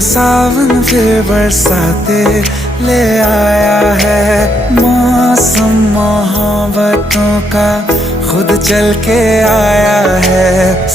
सावन फिर बरसाते ले आया है। मौसम मोहब्बतों का खुद चल के आया है।